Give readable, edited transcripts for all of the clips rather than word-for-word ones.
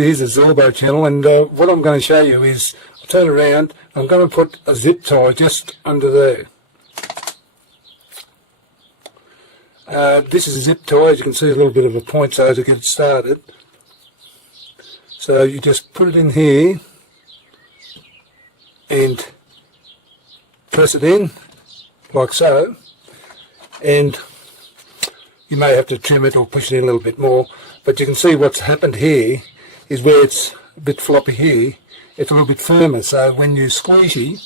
Here's a Sorbo channel, and what I'm going to show you is, I'll turn around, I'm going to put a zip tie just under there. This is a zip tie, as you can see a little bit of a point so to get it started. So you just put it in here and press it in like so, and you may have to trim it or push it in a little bit more, but you can see what's happened here is where it's a bit floppy here, it's a little bit firmer, so when you squeegee,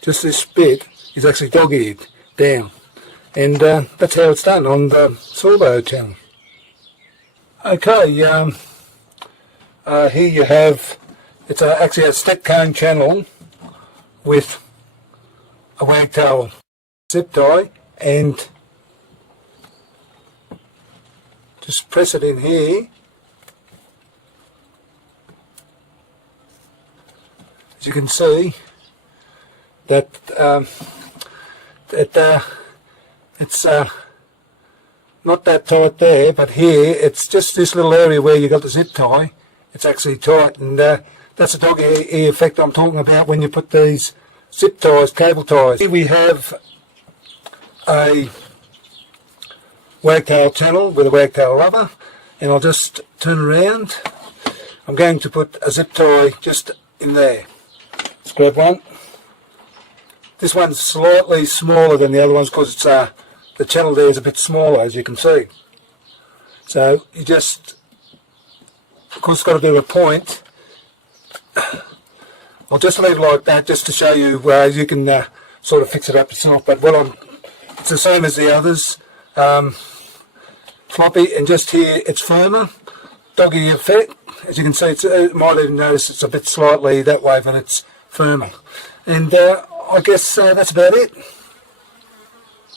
just this bit is actually dog-eared down, and that's how it's done on the Sorbo channel. Okay, here you have, it's actually a Stecccone channel with a wagtail zip tie, and just press it in here. As you can see that it's not that tight there, but here it's just this little area where you got the zip tie, it's actually tight, and that's the dog ear effect I'm talking about when you put these zip ties, cable ties. Here we have a wagtail channel with a wagtail rubber, and I'll just turn around. I'm going to put a zip tie just in there. Let's grab one. This one's slightly smaller than the other ones because it's the channel there is a bit smaller, as you can see. So you just, of course, got to do a point. I'll just leave it like that just to show you where you can sort of fix it up yourself. But it's the same as the others. Floppy, and just here it's firmer. Doggy effect. As you can see, you might even notice it's a bit slightly that way, but it's firmer. And I guess that's about it.